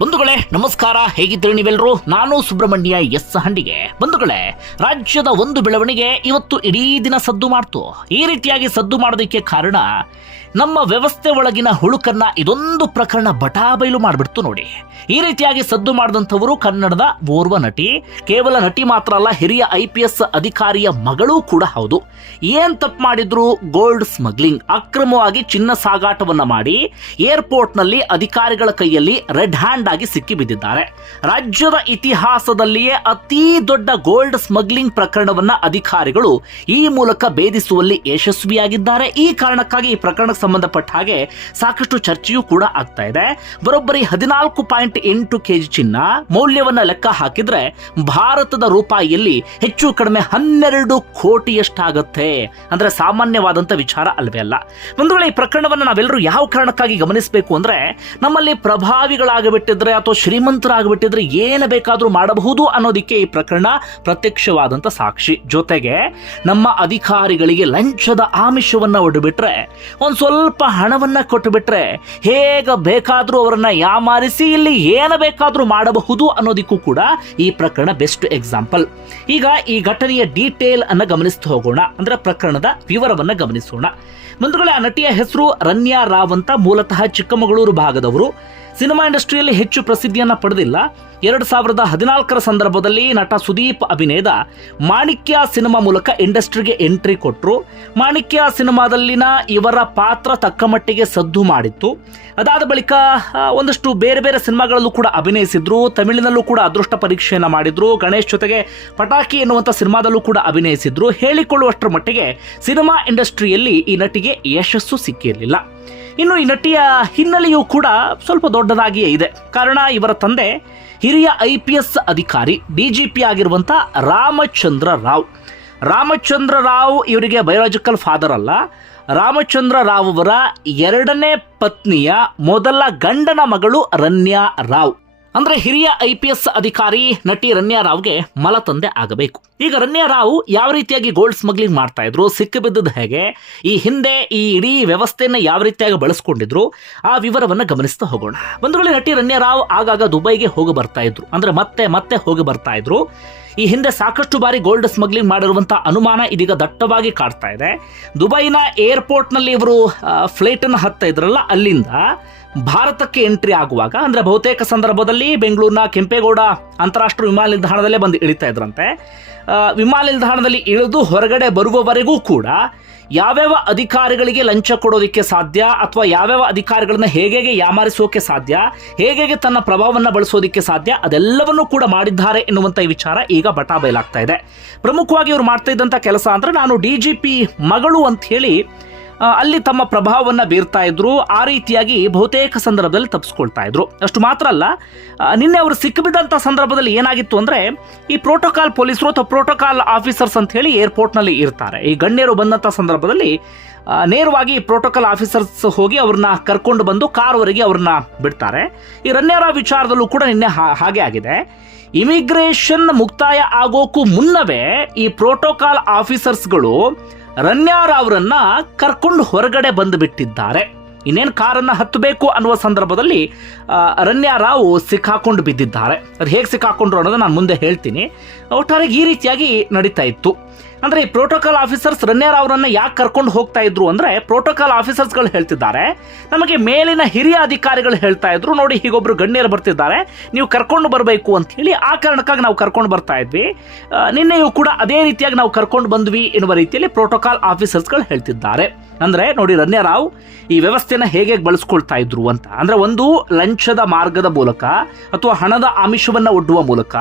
ಬಂಧುಗಳೇ, ನಮಸ್ಕಾರ. ಹೇಗಿದ್ದೀರಿ ನೀವೆಲ್ಲರೂ ನಾನು ಸುಬ್ರಹ್ಮಣ್ಯ ಎಸ್ ಹಂಡಿಗೆ. ಬಂಧುಗಳೇ, ರಾಜ್ಯದ ಒಂದು ಬೆಳವಣಿಗೆ ಇವತ್ತು ಇಡೀ ದಿನ ಸದ್ದು ಮಾಡ್ತು. ಈ ರೀತಿಯಾಗಿ ಸದ್ದು ಮಾಡೋದಕ್ಕೆ ಕಾರಣ ನಮ್ಮ ವ್ಯವಸ್ಥೆ ಒಳಗಿನ ಹುಳುಕನ್ನ ಇದೊಂದು ಪ್ರಕರಣ ಬಟಾಬೈಲು ಮಾಡಿಬಿಡ್ತು ನೋಡಿ. ಈ ರೀತಿಯಾಗಿ ಸದ್ದು ಮಾಡಿದಂಥವರು ಕನ್ನಡದ ಓರ್ವ ನಟಿ, ಕೇವಲ ನಟಿ ಮಾತ್ರ ಅಲ್ಲ, ಹಿರಿಯ ಐ ಪಿ ಎಸ್ ಅಧಿಕಾರಿಯ ಮಗಳೂ ಕೂಡ ಹೌದು. ಏನ್ ತಪ್ಪು ಮಾಡಿದ್ರು? ಗೋಲ್ಡ್ ಸ್ಮಗ್ಲಿಂಗ್, ಅಕ್ರಮವಾಗಿ ಚಿನ್ನ ಸಾಗಾಟವನ್ನ ಮಾಡಿ ಏರ್ಪೋರ್ಟ್ನಲ್ಲಿ ಅಧಿಕಾರಿಗಳ ಕೈಯಲ್ಲಿ ರೆಡ್ ಹ್ಯಾಂಡ್ ಆಗಿ ಸಿಕ್ಕಿ ಬಿದ್ದಿದ್ದಾರೆ. ರಾಜ್ಯದ ಇತಿಹಾಸದಲ್ಲಿಯೇ ಅತಿ ದೊಡ್ಡ ಗೋಲ್ಡ್ ಸ್ಮಗ್ಲಿಂಗ್ ಪ್ರಕರಣವನ್ನ ಅಧಿಕಾರಿಗಳು ಈ ಮೂಲಕ ಭೇದಿಸುವಲ್ಲಿ ಯಶಸ್ವಿಯಾಗಿದ್ದಾರೆ. ಈ ಕಾರಣಕ್ಕಾಗಿ ಈ ಪ್ರಕರಣಕ್ಕೆ ಸಂಬಂಧಪಟ್ಟ ಹಾಗೆ ಸಾಕಷ್ಟು ಚರ್ಚೆಯೂ ಕೂಡ ಆಗ್ತಾ ಇದೆ. ಬರೋಬ್ಬರಿ ಹದಿನಾಲ್ಕು ಪಾಯಿಂಟ್ ಎಂಟು ಕೆಜಿ ಚಿನ್ನ ಮೌಲ್ಯವನ್ನ ಲೆಕ್ಕ ಹಾಕಿದ್ರೆ ಭಾರತದ ರೂಪಾಯಿಯಲ್ಲಿ ಹೆಚ್ಚು ಕಡಿಮೆ ಹನ್ನೆರಡು ಕೋಟಿಯಷ್ಟಾಗತ್ತೆ. ಅಂದ್ರೆ ಸಾಮಾನ್ಯವಾದಂತ ವಿಚಾರ ಅಲ್ವೇ ಅಲ್ಲ. ಒಂದು ವೇಳೆ ಈ ಪ್ರಕರಣವನ್ನು ನಾವೆಲ್ಲರೂ ಯಾವ ಕಾರಣಕ್ಕಾಗಿ ಗಮನಿಸಬೇಕು ಅಂದ್ರೆ ನಮ್ಮಲ್ಲಿ ಪ್ರಭಾವಿಗಳಾಗಿಬಿಟ್ಟಿದ್ರೆ ಅಥವಾ ಶ್ರೀಮಂತರಾಗಿಬಿಟ್ಟಿದ್ರೆ ಏನು ಬೇಕಾದರೂ ಮಾಡಬಹುದು ಅನ್ನೋದಕ್ಕೆ ಈ ಪ್ರಕರಣ ಪ್ರತ್ಯಕ್ಷವಾದಂತ ಸಾಕ್ಷಿ. ಜೊತೆಗೆ ನಮ್ಮ ಅಧಿಕಾರಿಗಳಿಗೆ ಲಂಚದ ಆಮಿಷವನ್ನ ಒಡ್ಬಿಟ್ರೆ ಒಂದ್ ಸ್ವಲ್ಪ ಹಣವನ್ನ ಕೊಟ್ಟು ಬಿಟ್ರೆ ಹೇಗ ಬೇಕಾದರೂ ಅವರನ್ನ ಯಾಮಾರಿಸಿ ಇಲ್ಲಿ ಏನು ಬೇಕಾದರೂ ಮಾಡಬಹುದು ಅನ್ನೋದಕ್ಕೂ ಕೂಡ ಈ ಪ್ರಕರಣ ಬೆಸ್ಟ್ ಎಕ್ಸಾಂಪಲ್. ಈಗ ಈ ಘಟನೆಯ ಡೀಟೇಲ್ ಅನ್ನು ಗಮನಿಸ್ತಾ ಹೋಗೋಣ. ಅಂದ್ರೆ ಪ್ರಕರಣದ ವಿವರವನ್ನ ಗಮನಿಸೋಣ. ಬಂಧುಗಳೇ, ಆ ನಟಿಯ ಹೆಸರು ರನ್ಯಾ ರಾವ್ ಅಂತ ಮೂಲತಃ ಚಿಕ್ಕಮಗಳೂರು ಭಾಗದವರು. ಸಿನಿಮಾ ಇಂಡಸ್ಟ್ರಿಯಲ್ಲಿ ಹೆಚ್ಚು ಪ್ರಸಿದ್ಧಿಯನ್ನ ಪಡೆದಿಲ್ಲ. ಎರಡು ಸಾವಿರದ ಹದಿನಾಲ್ಕರ ಸಂದರ್ಭದಲ್ಲಿ ನಟ ಸುದೀಪ್ ಅಭಿನಯದ ಮಾಣಿಕ್ಯ ಸಿನಿಮಾ ಮೂಲಕ ಇಂಡಸ್ಟ್ರಿಗೆ ಎಂಟ್ರಿ ಕೊಟ್ಟರು ಮಾಣಿಕ್ಯ ಸಿನಿಮಾದಲ್ಲಿನ ಇವರ ಪಾತ್ರ ತಕ್ಕ ಮಟ್ಟಿಗೆ ಸದ್ದು ಮಾಡಿತ್ತು. ಅದಾದ ಬಳಿಕ ಒಂದಷ್ಟು ಬೇರೆ ಬೇರೆ ಸಿನಿಮಾಗಳಲ್ಲೂ ಕೂಡ ಅಭಿನಯಿಸಿದ್ರು. ತಮಿಳಿನಲ್ಲೂ ಕೂಡ ಅದೃಷ್ಟ ಪರೀಕ್ಷೆಯನ್ನು ಮಾಡಿದ್ರು. ಗಣೇಶ್ ಜೊತೆಗೆ ಪಟಾಕಿ ಎನ್ನುವಂಥ ಸಿನಿಮಾದಲ್ಲೂ ಕೂಡ ಅಭಿನಯಿಸಿದ್ರು. ಹೇಳಿಕೊಳ್ಳುವಷ್ಟರ ಮಟ್ಟಿಗೆ ಸಿನಿಮಾ ಇಂಡಸ್ಟ್ರಿಯಲ್ಲಿ ಈ ನಟಿಗೆ ಯಶಸ್ಸು ಸಿಕ್ಕಿರಲಿಲ್ಲ. ಇನ್ನು ಈ ನಟಿಯ ಹಿನ್ನೆಲೆಯೂ ಕೂಡ ಸ್ವಲ್ಪ ದೊಡ್ಡದಾಗಿಯೇ ಇದೆ. ಕಾರಣ, ಇವರ ತಂದೆ ಹಿರಿಯ ಐ ಪಿ ಎಸ್ ಅಧಿಕಾರಿ, ಡಿ ಜಿ ಪಿ ಆಗಿರುವಂಥ ರಾಮಚಂದ್ರ ರಾವ್. ರಾಮಚಂದ್ರ ರಾವ್ ಇವರಿಗೆ ಬಯೋಲಾಜಿಕಲ್ ಫಾದರ್ ಅಲ್ಲ. ರಾಮಚಂದ್ರ ರಾವ್ ಅವರ ಎರಡನೇ ಪತ್ನಿಯ ಮೊದಲ ಗಂಡನ ಮಗಳು ರನ್ಯಾ ರಾವ್. ಅಂದ್ರೆ ಹಿರಿಯ ಐ ಪಿ ಎಸ್ ಅಧಿಕಾರಿ ನಟಿ ರನ್ಯಾ ರಾವ್ಗೆ ಮಲತಂದೆ ಆಗಬೇಕು. ಈಗ ರನ್ಯಾ ರಾವ್ ಯಾವ ರೀತಿಯಾಗಿ ಗೋಲ್ಡ್ ಸ್ಮಗ್ಲಿಂಗ್ ಮಾಡ್ತಾ ಇದ್ರು ಸಿಕ್ಕಿಬಿದ್ದದ್ದು ಹೇಗೆ, ಈ ಹಿಂದೆ ಈ ಇಡೀ ವ್ಯವಸ್ಥೆಯನ್ನ ಯಾವ ರೀತಿಯಾಗಿ ಬಳಸ್ಕೊಂಡಿದ್ರು, ಆ ವಿವರವನ್ನ ಗಮನಿಸ್ತಾ ಹೋಗೋಣ. ವೇಳೆ ನಟಿ ರನ್ಯಾ ರಾವ್ ಆಗಾಗ ದುಬೈಗೆ ಹೋಗಿ ಬರ್ತಾ ಇದ್ರು. ಅಂದ್ರೆ ಮತ್ತೆ ಮತ್ತೆ ಹೋಗಿ ಬರ್ತಾ ಇದ್ರು. ಈ ಹಿಂದೆ ಸಾಕಷ್ಟು ಬಾರಿ ಗೋಲ್ಡ್ ಸ್ಮಗ್ಲಿಂಗ್ ಮಾಡಿರುವಂಥ ಅನುಮಾನ ಇದೀಗ ದಟ್ಟವಾಗಿ ಕಾಡ್ತಾ ಇದೆ. ದುಬೈನ ಏರ್ಪೋರ್ಟ್ನಲ್ಲಿ ಇವರು ಫ್ಲೈಟನ್ನು ಹತ್ತಾ ಇದ್ರಲ್ಲ, ಅಲ್ಲಿಂದ ಭಾರತಕ್ಕೆ ಎಂಟ್ರಿ ಆಗುವಾಗ, ಅಂದ್ರೆ ಬಹುತೇಕ ಸಂದರ್ಭದಲ್ಲಿ ಬೆಂಗಳೂರಿನ ಕೆಂಪೇಗೌಡ ಅಂತಾರಾಷ್ಟ್ರೀಯ ವಿಮಾನ ನಿಲ್ದಾಣದಲ್ಲೇ ಬಂದು ಇಳಿತಾ ಇದ್ರಂತೆ. ವಿಮಾನ ನಿಲ್ದಾಣದಲ್ಲಿ ಇಳಿದು ಹೊರಗಡೆ ಬರುವವರೆಗೂ ಕೂಡ ಯಾವ್ಯಾವ ಅಧಿಕಾರಿಗಳಿಗೆ ಲಂಚ ಕೊಡೋದಕ್ಕೆ ಸಾಧ್ಯ? ಅಥವಾ ಯಾವ್ಯಾವ ಅಧಿಕಾರಿಗಳನ್ನ ಹೇಗೆ ಯಾಮಾರಿಸೋಕೆ ಸಾಧ್ಯ? ಹೇಗೆ ತನ್ನ ಪ್ರಭಾವವನ್ನು ಬಳಸೋದಕ್ಕೆ ಸಾಧ್ಯ? ಅದೆಲ್ಲವನ್ನೂ ಕೂಡ ಮಾಡಿದ್ದಾರೆ ಎನ್ನುವಂಥ ಈ ವಿಚಾರ ಈಗ ಬಟಾ ಬಯಲಾಗ್ತಾ ಇದೆ. ಪ್ರಮುಖವಾಗಿ ಇವರು ಮಾಡ್ತಾ ಇದ್ದಂಥ ಕೆಲಸ ಅಂದ್ರೆ ನಾನು ಡಿ ಜಿ ಪಿ ಮಗಳು ಅಂತ ಹೇಳಿ ಅಲ್ಲಿ ತಮ್ಮ ಪ್ರಭಾವವನ್ನು ಬೀರ್ತಾ ಇದ್ರು. ಆ ರೀತಿಯಾಗಿ ಬಹುತೇಕ ಸಂದರ್ಭದಲ್ಲಿ ತಪ್ಪಿಸ್ಕೊಳ್ತಾ ಇದ್ರು. ಅಷ್ಟು ಮಾತ್ರ ಅಲ್ಲ ನಿನ್ನೆ ಅವರು ಸಿಕ್ಕಿಬಿದ್ದಂಥ ಸಂದರ್ಭದಲ್ಲಿ ಏನಾಗಿತ್ತು ಅಂದರೆ, ಈ ಪ್ರೋಟೋಕಾಲ್ ಪೊಲೀಸರು ಅಥವಾ ಪ್ರೋಟೋಕಾಲ್ ಆಫೀಸರ್ಸ್ ಅಂತ ಹೇಳಿ ಏರ್ಪೋರ್ಟ್ನಲ್ಲಿ ಇರ್ತಾರೆ. ಈ ಗಣ್ಯರು ಬಂದಂಥ ಸಂದರ್ಭದಲ್ಲಿ ನೇರವಾಗಿ ಪ್ರೋಟೋಕಾಲ್ ಆಫೀಸರ್ಸ್ ಹೋಗಿ ಅವ್ರನ್ನ ಕರ್ಕೊಂಡು ಬಂದು ಕಾರ್ವರೆಗೆ ಅವ್ರನ್ನ ಬಿಡ್ತಾರೆ. ಈ ರನ್ಯರ ವಿಚಾರದಲ್ಲೂ ಕೂಡ ನಿನ್ನೆ ಹಾಗೆ ಆಗಿದೆ. ಇಮಿಗ್ರೇಷನ್ ಮುಕ್ತಾಯ ಆಗೋಕ್ಕೂ ಮುನ್ನವೇ ಈ ಪ್ರೋಟೋಕಾಲ್ ಆಫೀಸರ್ಸ್ಗಳು ರನ್ಯಾರ್ ಅವರನ್ನ ಕರ್ಕೊಂಡು ಹೊರಗಡೆ ಬಂದು ಬಿಟ್ಟಿದ್ದಾರೆ ಇನ್ನೇನು ಕಾರನ್ನ ಹತ್ತಬೇಕು ಅನ್ನುವ ಸಂದರ್ಭದಲ್ಲಿ ರನ್ಯಾರಾವು ರನ್ಯಾ ರಾವ್ ಸಿಕ್ಕಾಕೊಂಡು ಬಿದ್ದಿದ್ದಾರೆ. ಅದು ಹೇಗೆ ಸಿಕ್ಕಾಕೊಂಡ್ರು ಅನ್ನೋದು ನಾನು ಮುಂದೆ ಹೇಳ್ತೀನಿ. ಒಟ್ಟಾರೆ ಈ ರೀತಿಯಾಗಿ ನಡೀತಾ ಇತ್ತು. ಅಂದ್ರೆ ಈ ಪ್ರೋಟೋಕಾಲ್ ಆಫೀಸರ್ಸ್ ರನ್ಯರ್ ಅವರನ್ನ ಯಾಕೆ ಕರ್ಕೊಂಡು ಹೋಗ್ತಾ ಇದ್ರು ಅಂದ್ರೆ ಪ್ರೋಟೋಕಾಲ್ ಆಫೀಸರ್ಸ್ಗಳು ಹೇಳ್ತಿದ್ದಾರೆ, ನಮಗೆ ಮೇಲಿನ ಹಿರಿಯ ಅಧಿಕಾರಿಗಳು ಹೇಳ್ತಾ ಇದ್ರು, ನೋಡಿ ಹೀಗೊಬ್ರು ಗಣ್ಯರು ಬರ್ತಿದ್ದಾರೆ, ನೀವು ಕರ್ಕೊಂಡು ಬರಬೇಕು ಅಂತ ಹೇಳಿ ಆ ಕಾರಣಕ್ಕಾಗಿ ನಾವು ಕರ್ಕೊಂಡು ಬರ್ತಾ ಇದ್ವಿ. ನಿನ್ನೆಯೂ ಕೂಡ ಅದೇ ರೀತಿಯಾಗಿ ನಾವು ಕರ್ಕೊಂಡು ಬಂದ್ವಿ ಎನ್ನುವ ರೀತಿಯಲ್ಲಿ ಪ್ರೋಟೋಕಾಲ್ ಆಫೀಸರ್ಸ್ಗಳು ಹೇಳ್ತಿದ್ದಾರೆ. ಅಂದ್ರೆ ನೋಡಿ ರನ್ಯರಾವ್ ಈ ವ್ಯವಸ್ಥೆನ ಹೇಗೆ ಬಳಸ್ಕೊಳ್ತಾ ಇದ್ರು ಅಂತ. ಅಂದ್ರೆ ಒಂದು ಲಂಚದ ಮಾರ್ಗದ ಮೂಲಕ ಅಥವಾ ಹಣದ ಆಮಿಷವನ್ನ ಒಡ್ಡುವ ಮೂಲಕ,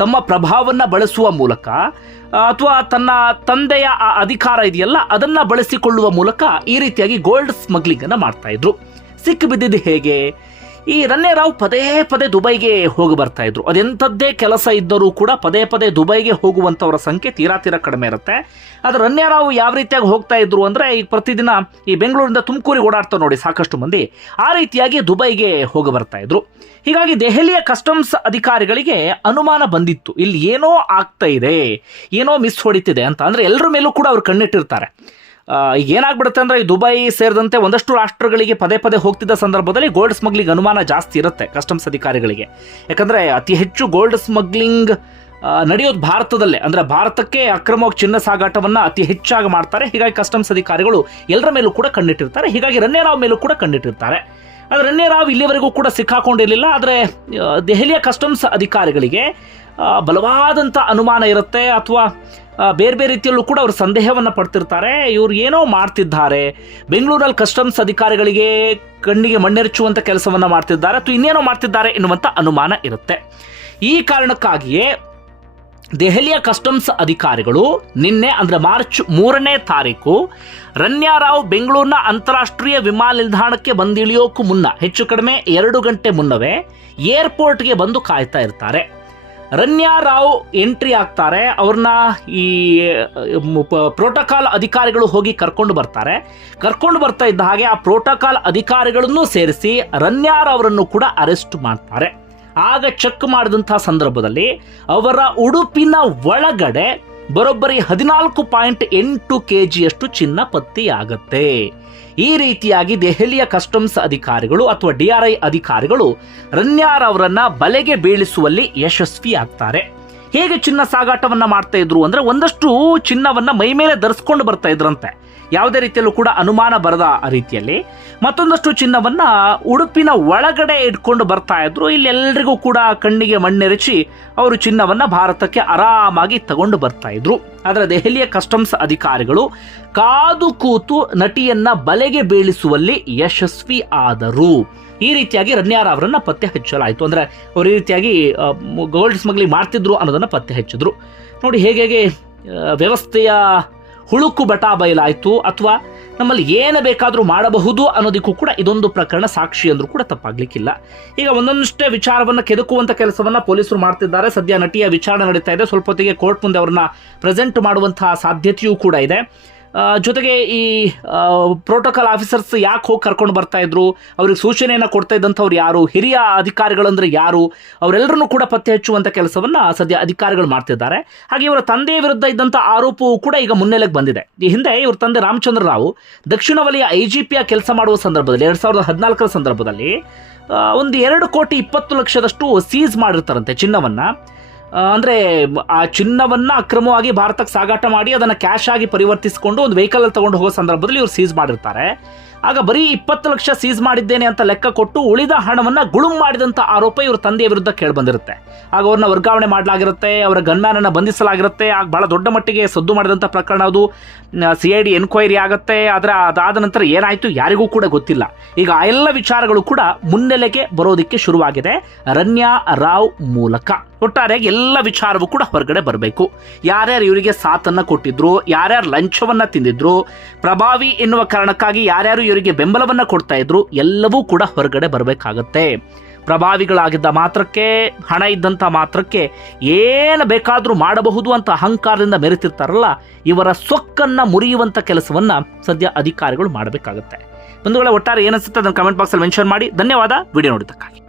ತಮ್ಮ ಪ್ರಭಾವವನ್ನ ಬಳಸುವ ಮೂಲಕ ಅಥವಾ ತನ್ನ ತಂದೆಯ ಆ ಅಧಿಕಾರ ಇದೆಯಲ್ಲ, ಅದನ್ನ ಬಳಸಿಕೊಳ್ಳುವ ಮೂಲಕ ಈ ರೀತಿಯಾಗಿ ಗೋಲ್ಡ್ ಸ್ಮಗ್ಲಿಂಗ್ ಅನ್ನ ಮಾಡ್ತಾ ಇದ್ರು. ಸಿಕ್ಕಿ ಬಿದ್ದಿದ್ದು ಹೇಗೆ? ಈ ರನ್ನೇರಾವ್ ಪದೇ ಪದೇ ದುಬೈಗೆ ಹೋಗಿ ಬರ್ತಾ ಇದ್ರು. ಅದೆಂಥದ್ದೇ ಕೆಲಸ ಇದ್ದರೂ ಕೂಡ ಪದೇ ಪದೇ ದುಬೈಗೆ ಹೋಗುವಂಥವರ ಸಂಖ್ಯೆ ತೀರಾ ತೀರ ಕಡಿಮೆ ಇರುತ್ತೆ. ಆದರೆ ರನ್ಯಾರಾವ್ ಯಾವ ರೀತಿಯಾಗಿ ಹೋಗ್ತಾ ಇದ್ರು ಅಂದರೆ ಈಗ ಪ್ರತಿದಿನ ಈ ಬೆಂಗಳೂರಿಂದ ತುಮಕೂರಿಗೆ ಓಡಾಡ್ತಾ ನೋಡಿ ಸಾಕಷ್ಟು ಮಂದಿ ಆ ರೀತಿಯಾಗಿ ದುಬೈಗೆ ಹೋಗಿ ಬರ್ತಾ ಇದ್ರು. ಹೀಗಾಗಿ ದೆಹಲಿಯ ಕಸ್ಟಮ್ಸ್ ಅಧಿಕಾರಿಗಳಿಗೆ ಅನುಮಾನ ಬಂದಿತ್ತು. ಇಲ್ಲಿ ಏನೋ ಆಗ್ತಾ ಇದೆ, ಏನೋ ಮಿಸ್ ಹೊಡಿತಿದೆ ಅಂತ. ಅಂದರೆ ಎಲ್ಲರ ಮೇಲೂ ಕೂಡ ಅವರು ಕಣ್ಣಿಟ್ಟಿರ್ತಾರೆ. ಈಗ ಏನಾಗ್ಬಿಡುತ್ತೆ ಅಂದ್ರೆ ಈ ದುಬೈ ಸೇರಿದಂತೆ ಒಂದಷ್ಟು ರಾಷ್ಟ್ರಗಳಿಗೆ ಪದೇ ಪದೇ ಹೋಗ್ತಿದ್ದ ಸಂದರ್ಭದಲ್ಲಿ ಗೋಲ್ಡ್ ಸ್ಮಗ್ಲಿಂಗ್ ಅನುಮಾನ ಜಾಸ್ತಿ ಇರುತ್ತೆ ಕಸ್ಟಮ್ಸ್ ಅಧಿಕಾರಿಗಳಿಗೆ. ಯಾಕಂದ್ರೆ ಅತಿ ಹೆಚ್ಚು ಗೋಲ್ಡ್ ಸ್ಮಗ್ಲಿಂಗ್ ನಡೆಯೋದು ಭಾರತದಲ್ಲೇ. ಅಂದ್ರೆ ಭಾರತಕ್ಕೆ ಅಕ್ರಮವಾಗಿ ಚಿನ್ನ ಸಾಗಾಟವನ್ನು ಅತಿ ಹೆಚ್ಚಾಗಿ ಮಾಡ್ತಾರೆ. ಹೀಗಾಗಿ ಕಸ್ಟಮ್ಸ್ ಅಧಿಕಾರಿಗಳು ಎಲ್ಲರ ಮೇಲೂ ಕೂಡ ಕಣ್ಣಿಟ್ಟಿರ್ತಾರೆ. ಹೀಗಾಗಿ ರನ್ನೇರಾವ್ ಮೇಲೂ ಕೂಡ ಕಣ್ಣಿಟ್ಟಿರ್ತಾರೆ. ಆದರೆ ರನ್ನೇರಾವ್ ಇಲ್ಲಿವರೆಗೂ ಕೂಡ ಸಿಕ್ಕಾಕೊಂಡಿರಲಿಲ್ಲ. ಆದರೆ ದೆಹಲಿಯ ಕಸ್ಟಮ್ಸ್ ಅಧಿಕಾರಿಗಳಿಗೆ ಬಲವಾದಂಥ ಅನುಮಾನ ಇರುತ್ತೆ ಅಥವಾ ಬೇರೆ ಬೇರೆ ರೀತಿಯಲ್ಲೂ ಕೂಡ ಅವರು ಸಂದೇಹವನ್ನು ಪಡ್ತಿರ್ತಾರೆ. ಇವ್ರು ಏನೋ ಮಾಡ್ತಿದ್ದಾರೆ. ಬೆಂಗಳೂರಲ್ಲಿ ಕಸ್ಟಮ್ಸ್ ಅಧಿಕಾರಿಗಳಿಗೆ ಕಣ್ಣಿಗೆ ಮಣ್ಣೆರಚುವಂಥ ಕೆಲಸವನ್ನು ಮಾಡ್ತಿದ್ದಾರೆ ಅಥವಾ ಇನ್ನೇನೋ ಮಾಡ್ತಿದ್ದಾರೆ ಎನ್ನುವಂಥ ಅನುಮಾನ ಇರುತ್ತೆ. ಈ ಕಾರಣಕ್ಕಾಗಿಯೇ ದೆಹಲಿಯ ಕಸ್ಟಮ್ಸ್ ಅಧಿಕಾರಿಗಳು ನಿನ್ನೆ ಅಂದ್ರೆ ಮಾರ್ಚ್ ಮೂರನೇ ತಾರೀಕು ರನ್ಯಾರಾವ್ ಬೆಂಗಳೂರಿನ ಅಂತಾರಾಷ್ಟ್ರೀಯ ವಿಮಾನ ನಿಲ್ದಾಣಕ್ಕೆ ಬಂದಿಳಿಯೋಕ್ಕೂ ಮುನ್ನ, ಹೆಚ್ಚು ಕಡಿಮೆ ಎರಡು ಗಂಟೆ ಮುನ್ನವೇ ಏರ್ಪೋರ್ಟ್ಗೆ ಬಂದು ಕಾಯ್ತಾ ಇರ್ತಾರೆ. ರನ್ಯಾರಾವ್ ಎಂಟ್ರಿ ಆಗ್ತಾರೆ. ಅವ್ರನ್ನ ಈ ಪ್ರೋಟೋಕಾಲ್ ಅಧಿಕಾರಿಗಳು ಹೋಗಿ ಕರ್ಕೊಂಡು ಬರ್ತಾರೆ. ಕರ್ಕೊಂಡು ಬರ್ತಾ ಇದ್ದ ಹಾಗೆ ಆ ಪ್ರೋಟೋಕಾಲ್ ಅಧಿಕಾರಿಗಳನ್ನು ಸೇರಿಸಿ ರನ್ಯಾ ಅವರನ್ನು ಕೂಡ ಅರೆಸ್ಟ್ ಮಾಡ್ತಾರೆ. ಆಗ ಚೆಕ್ ಮಾಡಿದಂತಹ ಸಂದರ್ಭದಲ್ಲಿ ಅವರ ಉಡುಪಿನ ಒಳಗಡೆ ಬರೋಬ್ಬರಿ ಹದಿನಾಲ್ಕು ಪಾಯಿಂಟ್ ಎಂಟು ಕೆ ಜಿಯಷ್ಟು ಚಿನ್ನ ಪತ್ತೆಯಾಗತ್ತೆ. ಈ ರೀತಿಯಾಗಿ ದೆಹಲಿಯ ಕಸ್ಟಮ್ಸ್ ಅಧಿಕಾರಿಗಳು ಅಥವಾ ಡಿಆರ್ಐ ಅಧಿಕಾರಿಗಳು ರನ್ಯಾರ್ ಅವರನ್ನ ಬಲೆಗೆ ಬೀಳಿಸುವಲ್ಲಿ ಯಶಸ್ವಿ ಆಗ್ತಾರೆ ಹೇಗೆ ಚಿನ್ನ ಸಾಗಾಟವನ್ನ ಮಾಡ್ತಾ ಇದ್ರು ಅಂದ್ರೆ ಒಂದಷ್ಟು ಚಿನ್ನವನ್ನ ಮೈ ಮೇಲೆ ಧರಿಸ್ಕೊಂಡು ಬರ್ತಾ ಇದ್ರಂತೆ. ಯಾವುದೇ ರೀತಿಯಲ್ಲೂ ಕೂಡ ಅನುಮಾನ ಬರದ ರೀತಿಯಲ್ಲಿ. ಮತ್ತೊಂದಷ್ಟು ಚಿನ್ನವನ್ನ ಉಡುಪಿನ ಒಳಗಡೆ ಇಟ್ಕೊಂಡು ಬರ್ತಾ ಇದ್ರು. ಇಲ್ಲಿ ಎಲ್ರಿಗೂ ಕೂಡ ಕಣ್ಣಿಗೆ ಮಣ್ಣೆರಚಿ ಅವರು ಚಿನ್ನವನ್ನ ಭಾರತಕ್ಕೆ ಆರಾಮಾಗಿ ತಗೊಂಡು ಬರ್ತಾ ಇದ್ರು. ಆದರೆ ದೆಹಲಿಯ ಕಸ್ಟಮ್ಸ್ ಅಧಿಕಾರಿಗಳು ಕಾದು ಕೂತು ನಟಿಯನ್ನ ಬಲೆಗೆ ಬೀಳಿಸುವಲ್ಲಿ ಯಶಸ್ವಿ ಆದರು. ಈ ರೀತಿಯಾಗಿ ರನ್ಯಾರ್ ಅವರನ್ನ ಪತ್ತೆ ಹಚ್ಚಲಾಯಿತು. ಅಂದ್ರೆ ಅವರು ಈ ರೀತಿಯಾಗಿ ಗೋಲ್ಡ್ ಸ್ಮಗ್ಲಿಂಗ್ ಮಾಡ್ತಿದ್ರು ಅನ್ನೋದನ್ನ ಪತ್ತೆ ಹಚ್ಚಿದ್ರು. ನೋಡಿ ಹೇಗೆ ಹೇಗೆ ವ್ಯವಸ್ಥೆಯ ಹುಳುಕು ಬಟಾ ಬಯಲಾಯಿತು. ಅಥವಾ ನಮ್ಮಲ್ಲಿ ಏನು ಬೇಕಾದರೂ ಮಾಡಬಹುದು ಅನ್ನೋದಕ್ಕೂ ಕೂಡ ಇದೊಂದು ಪ್ರಕರಣ ಸಾಕ್ಷಿ ಅಂದರೂ ಕೂಡ ತಪ್ಪಾಗಲಿಕ್ಕಿಲ್ಲ. ಈಗ ಒಂದೊಂದಷ್ಟೇ ವಿಚಾರವನ್ನು ಕೆದಕುವಂತ ಕೆಲಸವನ್ನ ಪೊಲೀಸರು ಮಾಡ್ತಿದ್ದಾರೆ. ಸದ್ಯ ನಟಿಯ ವಿಚಾರಣೆ ನಡೀತಾ ಇದೆ. ಸ್ವಲ್ಪ ಹೊತ್ತಿಗೆ ಕೋರ್ಟ್ ಮುಂದೆ ಅವರನ್ನ ಪ್ರೆಸೆಂಟ್ ಮಾಡುವಂತಹ ಸಾಧ್ಯತೆಯೂ ಕೂಡ ಇದೆ. ಜೊತೆಗೆ ಈ ಪ್ರೋಟೋಕಾಲ್ ಆಫೀಸರ್ಸ್ ಯಾಕೆ ಹೋಗಿ ಕರ್ಕೊಂಡು ಬರ್ತಾ ಇದ್ರು? ಅವ್ರಿಗೆ ಸೂಚನೆಯನ್ನು ಕೊಡ್ತಾ ಇದ್ದಂಥವ್ರು ಯಾರು? ಹಿರಿಯ ಅಧಿಕಾರಿಗಳಂದ್ರೆ ಯಾರು? ಅವರೆಲ್ಲರನ್ನೂ ಕೂಡ ಪತ್ತೆ ಹಚ್ಚುವಂಥ ಕೆಲಸವನ್ನು ಸದ್ಯ ಅಧಿಕಾರಿಗಳು ಮಾಡ್ತಿದ್ದಾರೆ. ಹಾಗೆ ಇವರ ತಂದೆಯ ವಿರುದ್ಧ ಇದ್ದಂಥ ಆರೋಪವು ಕೂಡ ಈಗ ಮುನ್ನೆಲೆಗೆ ಬಂದಿದೆ. ಈ ಹಿಂದೆ ಇವರ ತಂದೆ ರಾಮಚಂದ್ರ ರಾವ್ ದಕ್ಷಿಣ ವಲಯ ಐ ಜಿ ಪಿಯ ಕೆಲಸ ಮಾಡುವ ಸಂದರ್ಭದಲ್ಲಿ, ಎರಡು ಸಾವಿರದ ಹದಿನಾಲ್ಕರ ಸಂದರ್ಭದಲ್ಲಿ ಒಂದು ಎರಡು ಕೋಟಿ ಇಪ್ಪತ್ತು ಲಕ್ಷದಷ್ಟು ಸೀಸ್ ಮಾಡಿರ್ತಾರಂತೆ ಚಿನ್ನವನ್ನ. ಅಂದ್ರೆ ಆ ಚಿನ್ನವನ್ನು ಅಕ್ರಮವಾಗಿ ಭಾರತಕ್ಕೆ ಸಾಗಾಟ ಮಾಡಿ ಅದನ್ನು ಕ್ಯಾಶ್ ಆಗಿ ಪರಿವರ್ತಿಸಿಕೊಂಡು ಒಂದು ವೆಹಿಕಲಲ್ಲಿ ತೊಗೊಂಡು ಹೋಗೋ ಸಂದರ್ಭದಲ್ಲಿ ಇವರು ಸೀಸ್ ಮಾಡಿರ್ತಾರೆ. ಆಗ ಬರೀ ಇಪ್ಪತ್ತು ಲಕ್ಷ ಸೀಸ್ ಮಾಡಿದ್ದೇನೆ ಅಂತ ಲೆಕ್ಕ ಕೊಟ್ಟು ಉಳಿದ ಹಣವನ್ನ ಗುಳುಂ ಮಾಡಿದಂತ ಆರೋಪ ಇವ್ರ ತಂದೆಯ ವಿರುದ್ಧ ಕೇಳಿ ಬಂದಿರುತ್ತೆ ಆಗ ಅವ್ರನ್ನ ವರ್ಗಾವಣೆ ಮಾಡಲಾಗಿರುತ್ತೆ, ಅವರ ಗನ್ಮ್ಯಾನ್ ಅನ್ನ ಬಂಧಿಸಲಾಗಿರುತ್ತೆ, ಆಗ ಬಹಳ ದೊಡ್ಡ ಮಟ್ಟಿಗೆ ಸದ್ದು ಮಾಡಿದಂತ ಪ್ರಕರಣ ಅದು. ಸಿ ಐ ಡಿ ಎನ್ಕ್ವೈರಿ ಆಗುತ್ತೆ ಅದರ ಅದಾದ ನಂತರ ಏನಾಯ್ತು ಯಾರಿಗೂ ಕೂಡ ಗೊತ್ತಿಲ್ಲ. ಈಗ ಆ ಎಲ್ಲ ವಿಚಾರಗಳು ಕೂಡ ಮುನ್ನೆಲೆಗೆ ಬರೋದಕ್ಕೆ ಶುರುವಾಗಿದೆ. ರನ್ಯಾ ರಾವ್ ಮೂಲಕ. ಒಟ್ಟಾರೆಯಾಗಿ ಎಲ್ಲ ವಿಚಾರವೂ ಕೂಡ ಹೊರಗಡೆ ಬರಬೇಕು. ಯಾರ್ಯಾರು ಇವರಿಗೆ ಸಾಥನ್ನು ಕೊಟ್ಟಿದ್ರು, ಯಾರ್ಯಾರು ಲಂಚವನ್ನ ತಿಂದಿದ್ರು, ಪ್ರಭಾವಿ ಎನ್ನುವ ಕಾರಣಕ್ಕಾಗಿ ಯಾರ್ಯಾರು ಇವರಿಗೆ ಬೆಂಬಲವನ್ನ ಕೊಡ್ತಾ ಇದ್ರು, ಎಲ್ಲವೂ ಕೂಡ ಹೊರಗಡೆ ಬರಬೇಕಾಗತ್ತೆ. ಪ್ರಭಾವಿಗಳಾಗಿದ್ದ ಮಾತ್ರಕ್ಕೆ, ಹಣ ಇದ್ದಂಥ ಮಾತ್ರಕ್ಕೆ ಏನು ಬೇಕಾದರೂ ಮಾಡಬಹುದು ಅಂತ ಅಹಂಕಾರದಿಂದ ಮೆರೆತಿರ್ತಾರಲ್ಲ, ಇವರ ಸೊಕ್ಕನ್ನ ಮುರಿಯುವಂಥ ಕೆಲಸವನ್ನ ಸದ್ಯ ಅಧಿಕಾರಿಗಳು ಮಾಡಬೇಕಾಗುತ್ತೆ. ಬಂಧುಗಳ, ಒಟ್ಟಾರೆ ಏನಿಸುತ್ತೆ ಅದನ್ನು ಕಮೆಂಟ್ ಬಾಕ್ಸಲ್ಲಿ ಮೆನ್ಷನ್ ಮಾಡಿ. ಧನ್ಯವಾದ. ವಿಡಿಯೋ ನೋಡಿದ್ದಕ್ಕಾಗಿ.